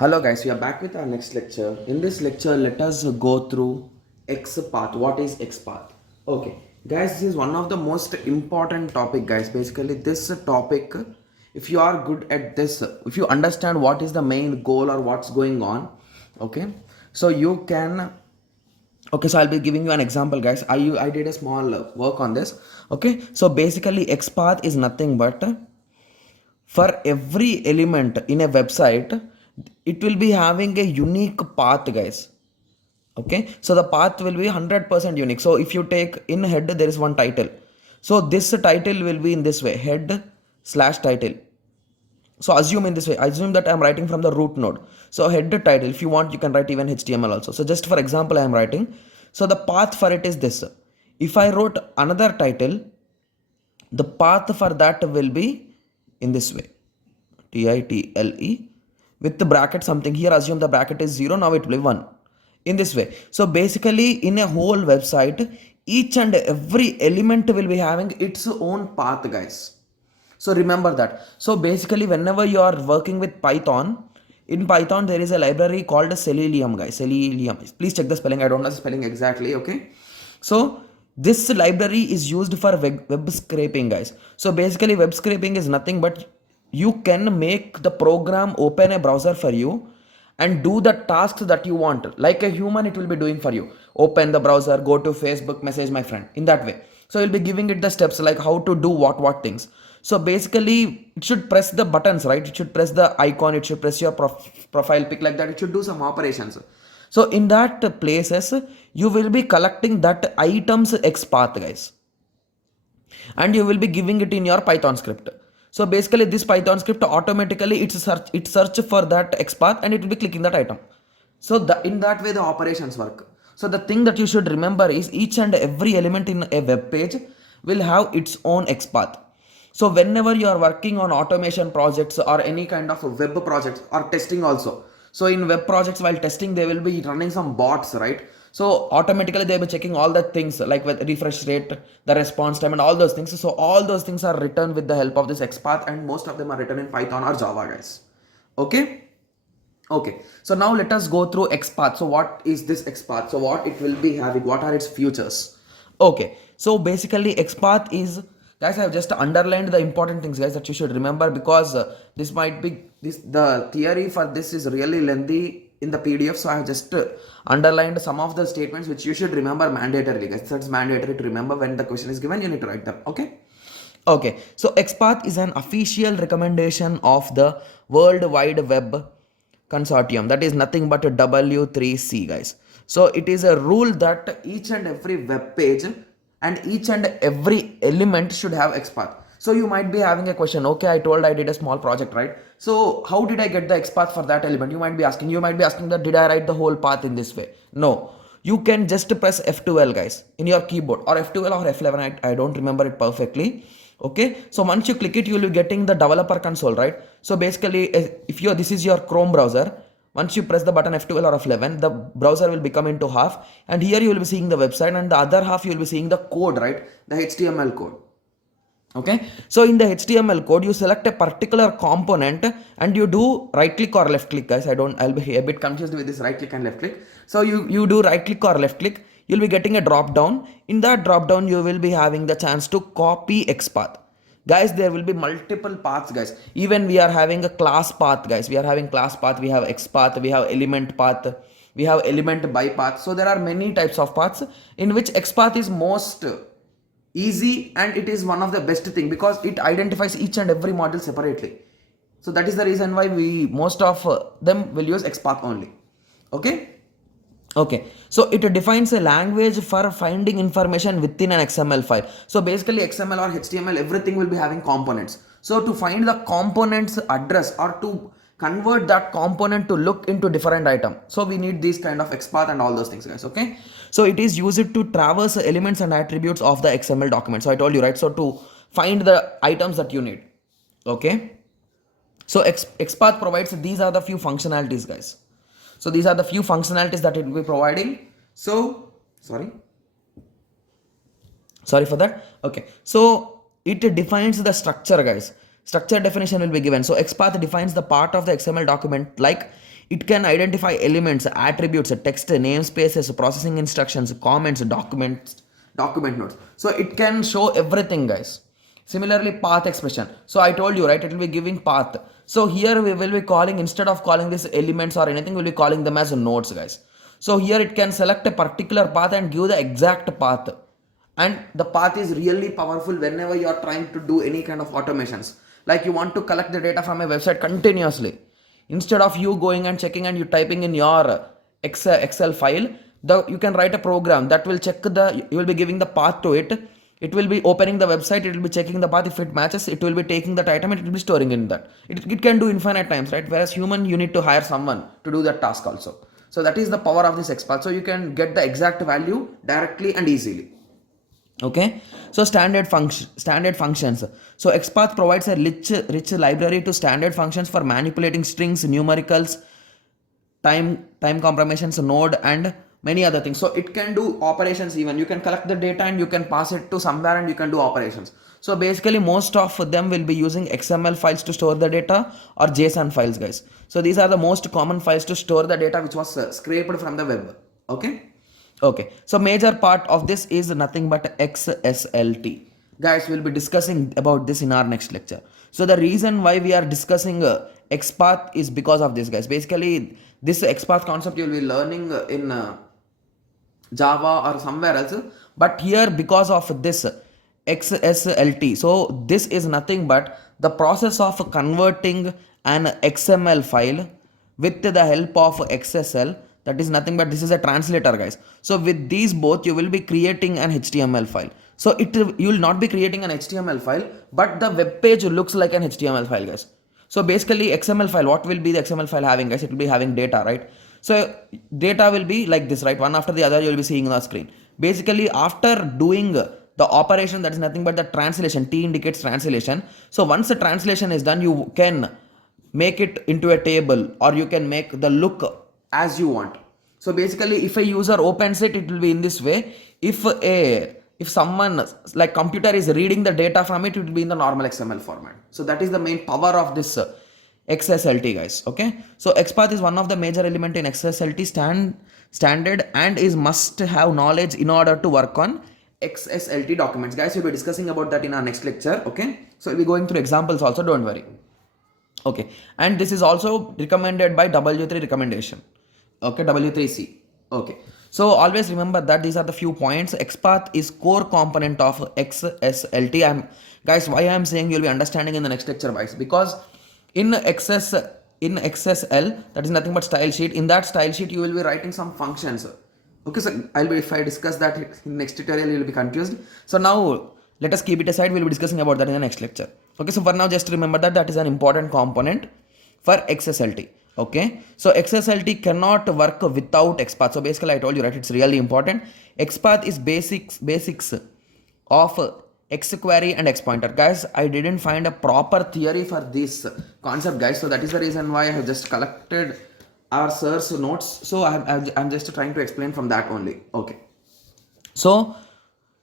Hello guys, we are back with our next lecture. In this lecture, let us go through XPath. What is XPath? Okay, guys, this is one of the most important topic, guys. Basically, this topic, if you are good at this, if you understand what is the main goal or what's going on, okay, so you can. Okay, so I'll be giving you an example, guys. I did a small work on this. Okay, so basically, XPath is nothing but for every element in a website it will be having a unique path, guys. Okay, so the path will be 100% unique. So if you take in head, there is one title, so this title will be in this way, head slash title. So assume in this way, I assume that I'm writing from the root node. So head title, if you want you can write even HTML also. So just for example I am writing, so the path for it is this. If I wrote another title, the path for that will be in this way, title with the bracket something here. Assume the bracket is 0, now it will be 1 in this way. So basically in a whole website, each and every element will be having its own path, guys. So remember that. So basically whenever you are working with Python, in Python there is a library called Selenium, guys. Selenium, please check the spelling, I don't know the spelling exactly. Okay, so this library is used for web scraping, guys. So basically web scraping is nothing but you can make the program open a browser for you and do the tasks that you want. Like a human it will be doing for you, open the browser, go to Facebook, message my friend, in that way. So you'll be giving it the steps like how to do what things. So basically it should press the buttons, right? It should press the icon, it should press your profile pic, like that it should do some operations. So in that places you will be collecting that items XPath, guys, and you will be giving it in your Python script. So basically this Python script automatically it search for that XPath and it will be clicking that item. So in that way the operations work. So the thing that you should remember is each and every element in a web page will have its own XPath. So whenever you are working on automation projects or any kind of web projects or testing also, so in web projects while testing they will be running some bots, right? So automatically they will be checking all the things like with refresh rate, the response time and all those things. So all those things are written with the help of this XPath, and most of them are written in Python or Java, guys. Okay. Okay, so now let us go through XPath. So what is this XPath? So what it will be having? What are its features? Okay, so basically XPath is, guys, I have just underlined the important things, guys, that you should remember, because this might be the theory for this is really lengthy in the PDF. So I have just underlined some of the statements which you should remember mandatorily, guys. That's mandatory to remember. When the question is given, you need to write them. Okay. Okay, so XPath is an official recommendation of the World Wide Web Consortium, that is nothing but a W3C, guys. So it is a rule that each and every web page and each and every element should have XPath. So you might be having a question, okay, I told I did a small project, right? So how did I get the XPath for that element? You might be asking that did I write the whole path in this way? No, you can just press F12, guys, in your keyboard, or F12 or F11, I don't remember it perfectly. Okay, so once you click it, you will be getting the developer console, right? So basically if you this is your Chrome browser, once you press the button F12 or F11, the browser will become into half, and here you will be seeing the website, and the other half you will be seeing the code, right? The HTML code. Okay, so in the HTML code you select a particular component and you do right click or left click, guys. I'll be a bit confused with this right click and left click. So you do right click or left click, you'll be getting a drop down. In that drop down you will be having the chance to copy XPath. Guys, there will be multiple paths, guys. Even we are having a class path, guys. We are having class path, we have XPath, we have element path, we have element by path. So there are many types of paths in which XPath is most easy, and it is one of the best thing because it identifies each and every module separately. So that is the reason why we most of them will use XPath only. Okay. Okay, so it defines a language for finding information within an XML file. So basically XML or HTML, everything will be having components. So to find the components address or to convert that component to look into different item, so we need these kind of XPath and all those things, guys. Okay, so it is used to traverse elements and attributes of the XML document. So I told you, right? So to find the items that you need. Okay, so XPath provides these are the few functionalities, guys. So these are the few functionalities that it will be providing. So sorry for that. Okay, so it defines the structure, guys. Structure definition will be given. So XPath defines the part of the XML document like It can identify elements, attributes, text, namespaces, processing instructions, comments, document notes. So it can show everything, guys. Similarly, path expression. So I told you, right, it will be giving path. So here we will be calling, instead of calling this elements or anything, we'll be calling them as nodes, guys. So here it can select a particular path and give the exact path. And the path is really powerful whenever you are trying to do any kind of automations. Like you want to collect the data from a website continuously. Instead of you going and checking and you typing in your Excel file, you can write a program that will check you will be giving the path to it. It will be opening the website, it will be checking the path. If it matches, it will be taking that item and it will be storing in that. It can do infinite times, right? Whereas human, you need to hire someone to do that task also. So that is the power of this XPath. So you can get the exact value directly and easily. Okay, so standard functions. So XPath provides a rich library to standard functions for manipulating strings, numericals, time comprimations, node, and many other things. So it can do operations. Even you can collect the data and you can pass it to somewhere and you can do operations. So basically most of them will be using XML files to store the data or JSON files, guys. So these are the most common files to store the data which was scraped from the web. Okay, so major part of this is nothing but XSLT. Guys, we'll be discussing about this in our next lecture. So the reason why we are discussing XPath is because of this, guys. Basically, this XPath concept you'll be learning in Java or somewhere else. But here, because of this XSLT, so this is nothing but the process of converting an XML file with the help of XSL. That is nothing but this is a translator, guys. So with these both, you will be creating an HTML file. So you will not be creating an HTML file, but the web page looks like an HTML file, guys. So basically XML file, what will be the XML file having, guys? It will be having data, right? So data will be like this, right? One after the other, you will be seeing on the screen. Basically, after doing the operation, that is nothing but the translation. T indicates translation. So once the translation is done, you can make it into a table or you can make the look as you want. So basically, if a user opens it, it will be in this way. If someone like computer is reading the data from it, it will be in the normal XML format. So that is the main power of this XSLT, guys. Okay, so XPath is one of the major element in XSLT standard and is must have knowledge in order to work on XSLT documents. Guys, we'll be discussing about that in our next lecture. Okay, so we'll be going through examples also, don't worry. Okay, and this is also recommended by W3 recommendation. Okay, W3C. Okay, so always remember that these are the few points. XPath is core component of XSLT. Guys, why I am saying you'll be understanding in the next lecture, guys, because in XSL, that is nothing but style sheet. In that style sheet, you will be writing some functions. Okay, so if I discuss that in next tutorial, you will be confused. So now let us keep it aside. We'll be discussing about that in the next lecture. Okay, so for now, just remember that is an important component for XSLT. Okay, so XSLT cannot work without XPath. So basically, I told you, right, it's really important. XPath is basics of XQuery and XPointer. Guys, I didn't find a proper theory for this concept, guys. So that is the reason why I have just collected our sir's notes. So I'm just trying to explain from that only. Okay, so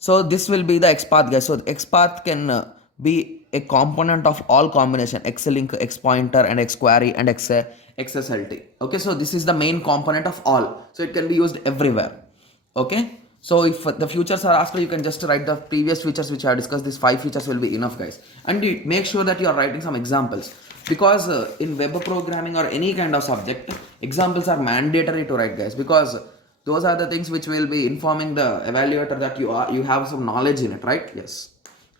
this will be the XPath, guys. So XPath can be a component of all combination XLink, XPointer, and XQuery and XSLT. Okay, so this is the main component of all. So it can be used everywhere. Okay, so if the features are asked, you can just write the previous features which I have discussed. These 5 features will be enough, guys. And you make sure that you are writing some examples, because in web programming or any kind of subject, examples are mandatory to write, guys, because those are the things which will be informing the evaluator that you have some knowledge in it, right? Yes.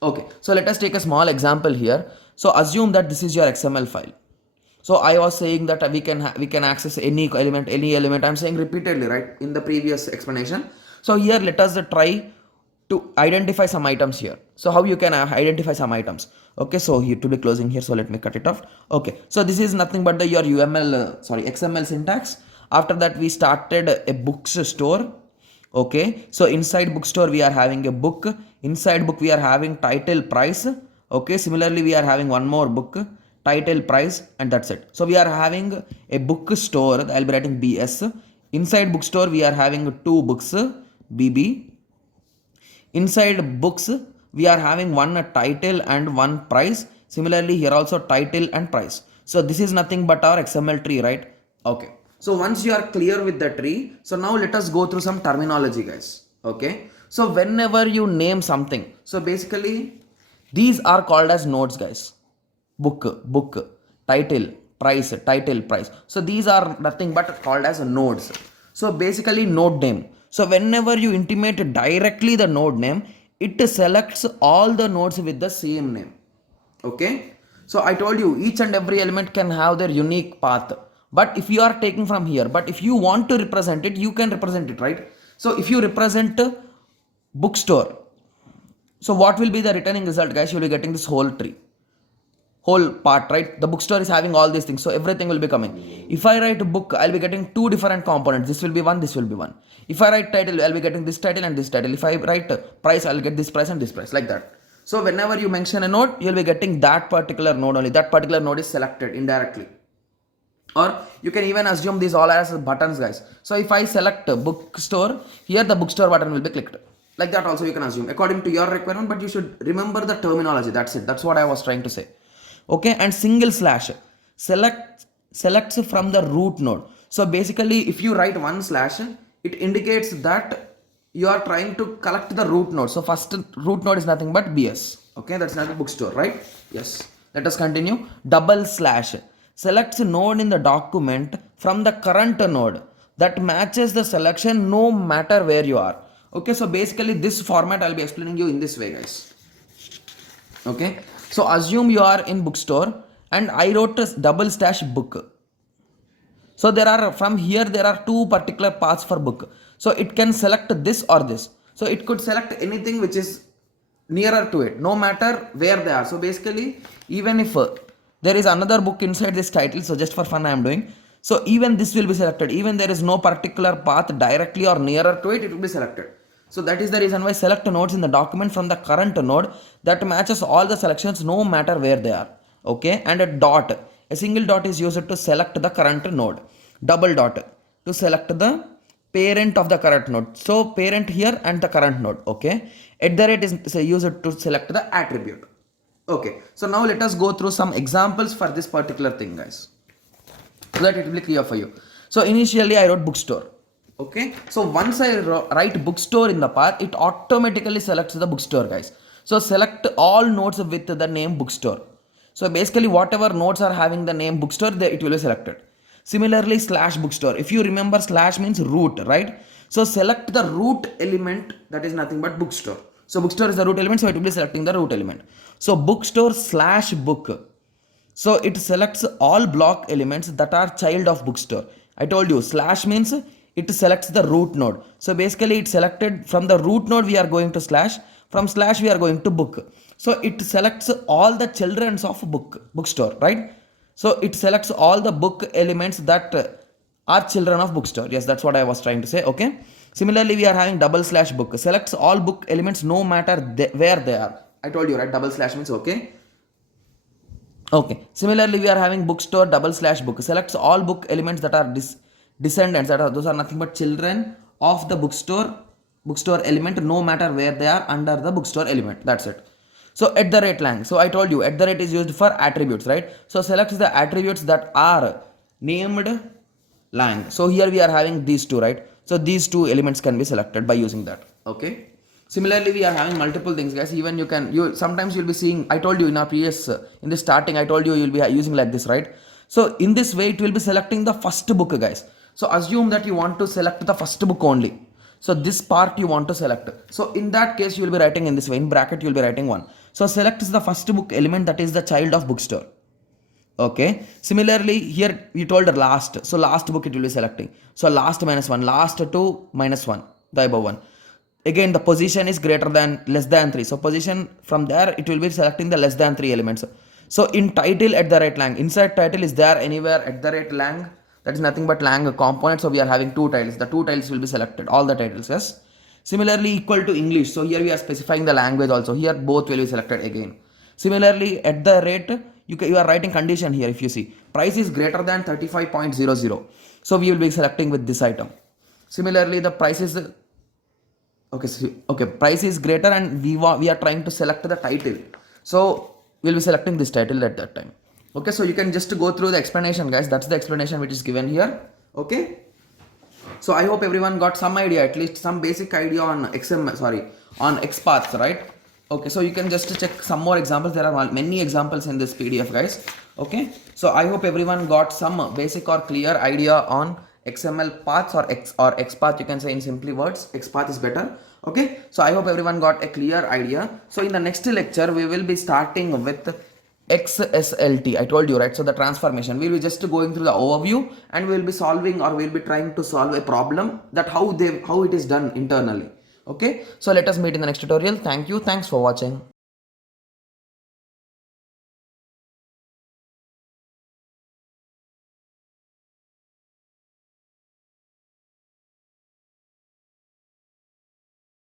Okay, so let us take a small example here. So assume that this is your XML file. So I was saying that we can access any element. I'm saying repeatedly, right, in the previous explanation. So here let us try to identify some items here. So how you can identify some items? Okay, so here to be closing here. So let me cut it off. Okay, so this is nothing but your XML syntax. After that, we started a books store. Okay, so inside bookstore we are having a book. Inside book we are having title, price. Okay, similarly we are having one more book, title, price, and that's it. So we are having a book store. I'll be writing BS. Inside bookstore we are having 2 books, BB. Inside books we are having one title and one price. Similarly here also title and price. So this is nothing but our XML tree, right? Okay. So once you are clear with the tree, so now let us go through some terminology, guys. Okay. So whenever you name something, so basically these are called as nodes, guys. Book, title, price. So these are nothing but called as nodes. So basically node name. So whenever you intimate directly the node name, it selects all the nodes with the same name. Okay. So I told you each and every element can have their unique path. But if you are taking from here, but if you want to represent it, you can represent it, right? So if you represent bookstore, so what will be the returning result, guys? You'll be getting this whole tree, whole part, right? The bookstore is having all these things, so everything will be coming. If I write a book, I'll be getting two different components. This will be one, this will be one. If I write title, I'll be getting this title and this title. If I write price, I'll get this price and this price, like that. So whenever you mention a node, you'll be getting that particular node only. That particular node is selected indirectly. Or you can even assume these all as buttons, guys. So if I select a bookstore, here the bookstore button will be clicked. Like that also you can assume according to your requirement, but you should remember the terminology. That's it. That's what I was trying to say. Okay, and single slash selects from the root node. So basically if you write one slash, it indicates that you are trying to collect the root node. So first root node is nothing but BS. Okay, that's not a bookstore, right? Yes. Let us continue. Double slash selects node in the document from the current node that matches the selection no matter where you are. Okay, so basically this format I'll be explaining you in this way, guys. Okay, so assume you are in bookstore and I wrote a double slash book. So there are, from here there are two particular paths for book. So it can select this or this. So it could select anything which is nearer to it, no matter where they are. So basically, even if there is another book inside this title, so just for fun I am doing. So even this will be selected. Even there is no particular path directly or nearer to it, it will be selected. So that is the reason why select nodes in the document from the current node that matches all the selections no matter where they are. Okay, and a dot. A single dot is used to select the current node. Double dot to select the parent of the current node. So parent here and the current node. Okay. At the rate is used to select the attribute. Okay. So now let us go through some examples for this particular thing, guys, so that it will be clear for you. So initially I wrote bookstore. Okay. So once I write bookstore in the path, it automatically selects the bookstore, guys. So select all nodes with the name bookstore. So basically whatever nodes are having the name bookstore, it will be selected. Similarly, slash bookstore. If you remember, slash means root, right? So select the root element, that is nothing but bookstore. So bookstore is the root element, so it will be selecting the root element. So bookstore slash book. So it selects all block elements that are child of bookstore. I told you slash means it selects the root node. So basically it selected from the root node we are going to slash, from slash we are going to book. So it selects all the childrens of bookstore, right? So it selects all the book elements that are children of bookstore. Yes, that's what I was trying to say. Okay. Similarly, we are having double slash book. Selects all book elements no matter where they are. I told you, right? Double slash means okay. Okay. Similarly, we are having bookstore double slash book. Selects all book elements that are descendants. Those are nothing but children of the bookstore element no matter where they are under the bookstore element. That's it. So at the rate lang. So I told you at the rate is used for attributes, right? So selects the attributes that are named lang. So here we are having these two, right? So these two elements can be selected by using that. Okay. Similarly, we are having multiple things, guys. Even sometimes you'll be seeing, I told you in our previous, in the starting, I told you you'll be using like this, right? So in this way, it will be selecting the first book, guys. So assume that you want to select the first book only. So this part you want to select. So in that case, you will be writing in this way, in bracket, you will be writing 1. So select the first book element that is the child of bookstore. Okay. Similarly, here we told last. So last book it will be selecting. So last minus 1, last 2 minus 1, the above one. Again, the position is greater than less than 3. So position from there, it will be selecting the less than 3 elements. So in title at the rate lang, inside title is there anywhere at the rate lang. That is nothing but lang component. So we are having two titles. The two titles will be selected. All the titles, yes. Similarly, equal to English. So here we are specifying the language also. Here both will be selected again. Similarly, at the rate, you are writing condition here. If you see, price is greater than 35.00. So we will be selecting with this item. Similarly, the price is price is greater and we are trying to select the title. So we'll be selecting this title at that time. Okay, so you can just go through the explanation, guys. That's the explanation which is given here. Okay, so I hope everyone got some idea, at least some basic idea on XML, sorry, on XPaths, right? Okay, so you can just check some more examples. There are many examples in this PDF, guys. Okay, so I hope everyone got some basic or clear idea on XML paths or XPath. You can say in simply words, XPath is better. Okay, so I hope everyone got a clear idea. So in the next lecture, we will be starting with XSLT. I told you, right? So the transformation, we'll be just going through the overview, and we'll be solving, or we'll be trying to solve a problem that how it is done internally. Okay, so let us meet in the next tutorial. Thank you. Thanks for watching.